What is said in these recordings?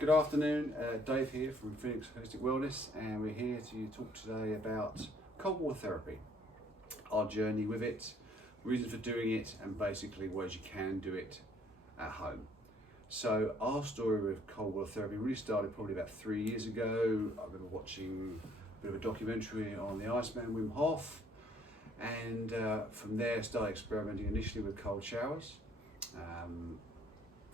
Good afternoon, Dave here from Phoenix Holistic Wellness, and we're here to talk today about cold water therapy, our journey with it, reasons for doing it, and basically ways you can do it at home. So our story with cold water therapy really started probably about 3 years ago. I remember watching a bit of a documentary on the Iceman, Wim Hof, and from there started experimenting initially with cold showers.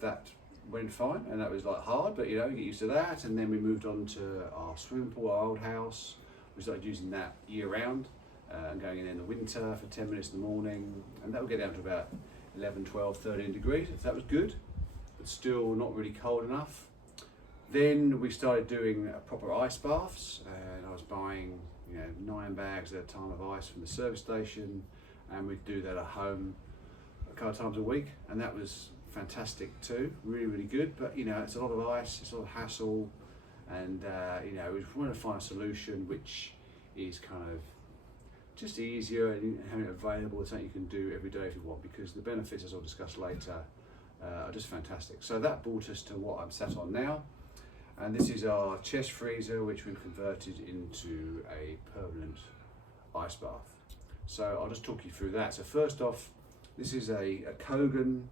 That went fine, and that was like hard, but you know, you get used to that. And then we moved on to our swimming pool, our old house. We started using that year round and going in the winter for 10 minutes in the morning, and that would get down to about 11, 12, 13 degrees. If that was good, but still not really cold enough. Then we started doing proper ice baths, and I was buying 9 bags at a time of ice from the service station, and we'd do that at home a couple of times a week, and that was fantastic too, really good. But it's a lot of ice, it's a lot of hassle, and we want to find a solution which is kind of just easier and having it available, it's something you can do every day if you want, because the benefits, as I'll discuss later, are just fantastic. So that brought us to what I'm sat on now, and this is our chest freezer, which we've converted into a permanent ice bath. So I'll just talk you through that. So first off, this is a Kogan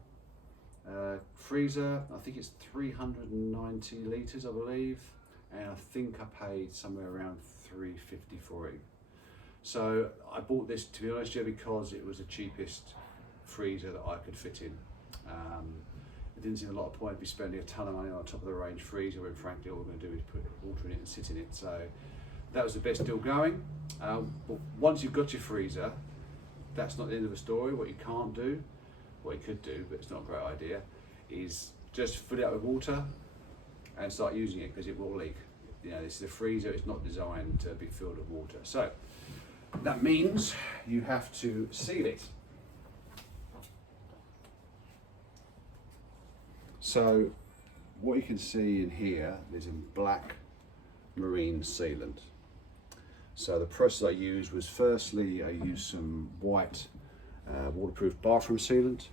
freezer. I think it's 390 litres, I believe, and I think I paid somewhere around $350 for it. So I bought this, to be honest, because it was the cheapest freezer that I could fit in. It didn't seem a lot of point be spending a ton of money on a top of the range freezer when frankly all we're going to do is put water in it and sit in it. So that was the best deal going. But once you've got your freezer, that's not the end of the story. What you can't do, what you could do, but it's not a great idea, is just fill it up with water and start using it, because it will leak. This is a freezer, it's not designed to be filled with water. So that means you have to seal it. So what you can see in here is in black marine sealant. So the process I used was, firstly I used some white waterproof bathroom sealant,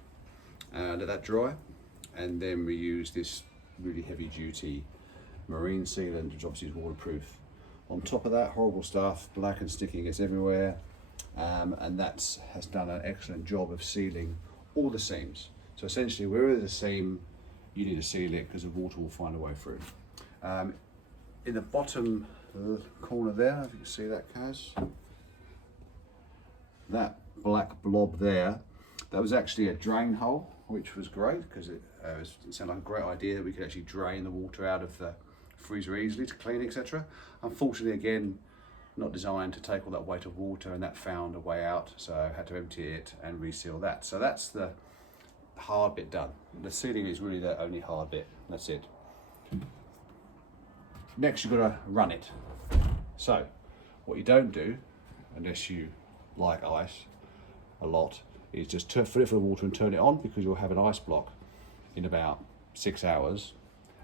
let that dry, and then we used this really heavy duty marine sealant, which obviously is waterproof. On top of that, horrible stuff, black and sticky, gets everywhere, and that has done an excellent job of sealing all the seams. So essentially, wherever there's a seam, you need to seal it, because the water will find a way through. In the bottom corner there, if you can see that, Kaz, that black blob there, that was actually a drain hole, which was great, because it sounded like a great idea that we could actually drain the water out of the freezer easily to clean, etc. Unfortunately, again, not designed to take all that weight of water, and that found a way out, so I had to empty it and reseal that. So that's the hard bit done. The sealing is really the only hard bit. That's it. Next, you've got to run it. So what you don't do, unless you like ice a lot, is just fill it full of water and turn it on, because you'll have an ice block in about 6 hours,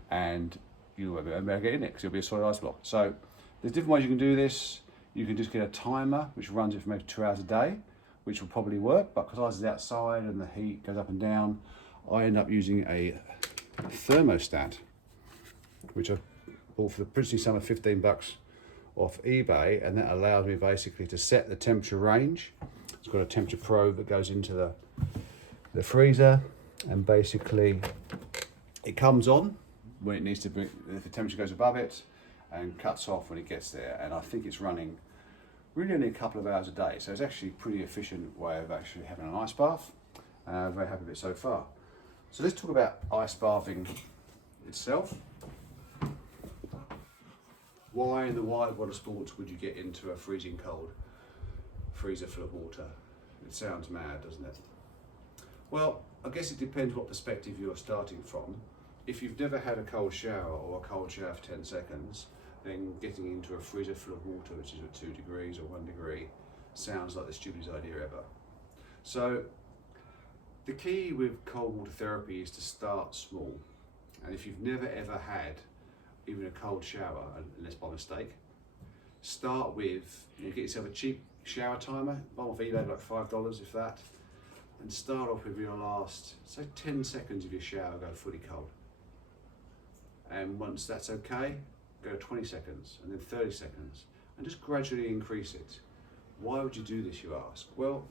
and you won't be able to get in it because it'll be a solid ice block. So there's different ways you can do this. You can just get a timer which runs it for maybe 2 hours a day, which will probably work, but because ours is outside and the heat goes up and down, I end up using a thermostat, which I bought for the princely sum of $15 off eBay, and that allows me basically to set the temperature range. It's got a temperature probe that goes into the freezer, and basically it comes on when it needs to be, if the temperature goes above it, and cuts off when it gets there. And I think it's running really only a couple of hours a day, so it's actually a pretty efficient way of actually having an ice bath. Very happy with it so far. So let's talk about ice bathing itself. Why in the wild water sports would you get into a freezing cold freezer full of water? It sounds mad, doesn't it? Well, I guess it depends what perspective you're starting from. If you've never had a cold shower or a cold shower for 10 seconds, then getting into a freezer full of water, which is at 2 degrees or 1 degree, sounds like the stupidest idea ever. So the key with cold water therapy is to start small. And if you've never ever had even a cold shower, unless by mistake, start with, get yourself a cheap shower timer, buy off eBay like $5 if that, and start off with your last, say 10 seconds of your shower go fully cold. And once that's okay, go 20 seconds and then 30 seconds and just gradually increase it. Why would you do this, you ask? Well,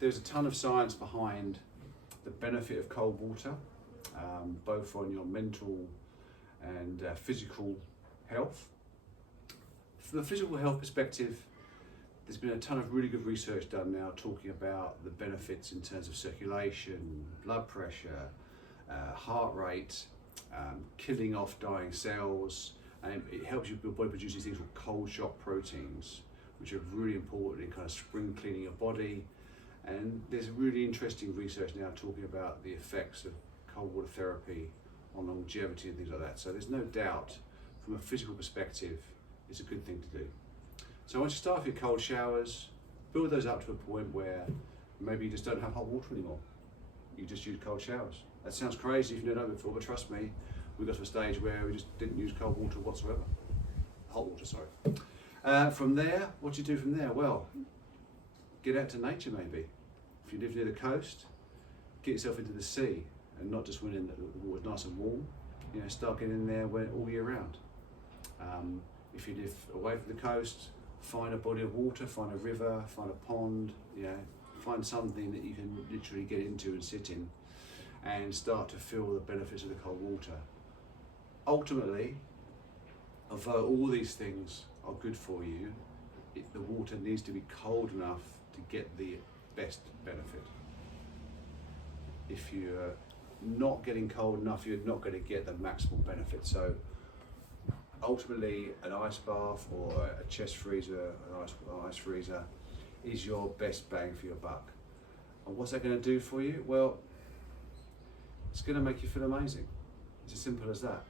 there's a ton of science behind the benefit of cold water, both on your mental and physical health. From a physical health perspective, there's been a ton of really good research done now talking about the benefits in terms of circulation, blood pressure, heart rate, killing off dying cells, and it helps your body produce these things called cold shock proteins, which are really important in kind of spring cleaning your body. And there's really interesting research now talking about the effects of cold water therapy on longevity and things like that. So there's no doubt, from a physical perspective, it's a good thing to do. So once you start with your cold showers, build those up to a point where maybe you just don't have hot water anymore. You just use cold showers. That sounds crazy if you've never done it before, but trust me, we got to a stage where we just didn't use cold water whatsoever. Hot water, sorry. From there, what do you do from there? Well, get out to nature maybe. If you live near the coast, get yourself into the sea, and not just when the water's nice and warm. You know, start getting in there all year round. If you live away from the coast, find a body of water, find a river, find a pond, you know, find something that you can literally get into and sit in and start to feel the benefits of the cold water. Ultimately, although all these things are good for you, the water needs to be cold enough to get the best benefit. If you're not getting cold enough, you're not going to get the maximal benefit. So ultimately, an ice bath or a chest freezer, an ice freezer, is your best bang for your buck. And what's that going to do for you? Well, it's going to make you feel amazing. It's as simple as that.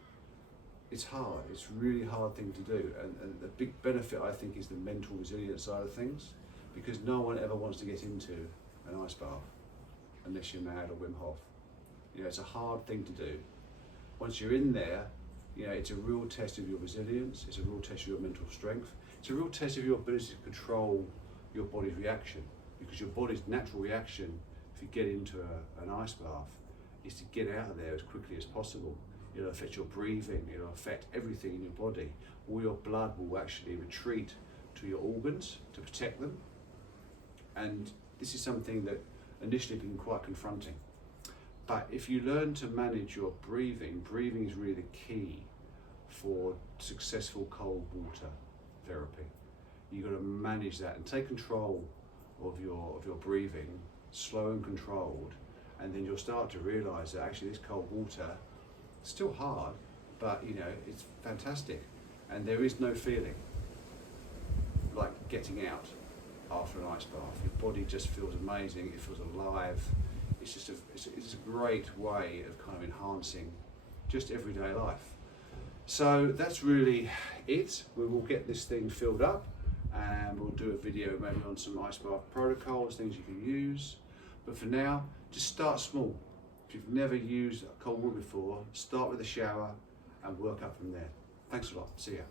It's hard. It's a really hard thing to do. And the big benefit, I think, is the mental resilience side of things, because no one ever wants to get into an ice bath unless you're mad or Wim Hof. You know, it's a hard thing to do. Once you're in there, you know, it's a real test of your resilience, it's a real test of your mental strength, it's a real test of your ability to control your body's reaction, because your body's natural reaction, if you get into an ice bath, is to get out of there as quickly as possible. It'll affect your breathing, it'll affect everything in your body. All your blood will actually retreat to your organs to protect them. And this is something that initially can be quite confronting. But if you learn to manage your breathing, breathing is really the key for successful cold water therapy. You've got to manage that and take control of your breathing, slow and controlled, and then you'll start to realise that actually this cold water is still hard, but you know, it's fantastic. And there is no feeling like getting out after an ice bath. Your body just feels amazing, it feels alive. It's just it's a great way of kind of enhancing just everyday life. So that's really it. We will get this thing filled up and we'll do a video maybe on some ice bath protocols, things you can use. But for now, just start small. If you've never used cold water before, start with a shower and work up from there. Thanks a lot. See ya.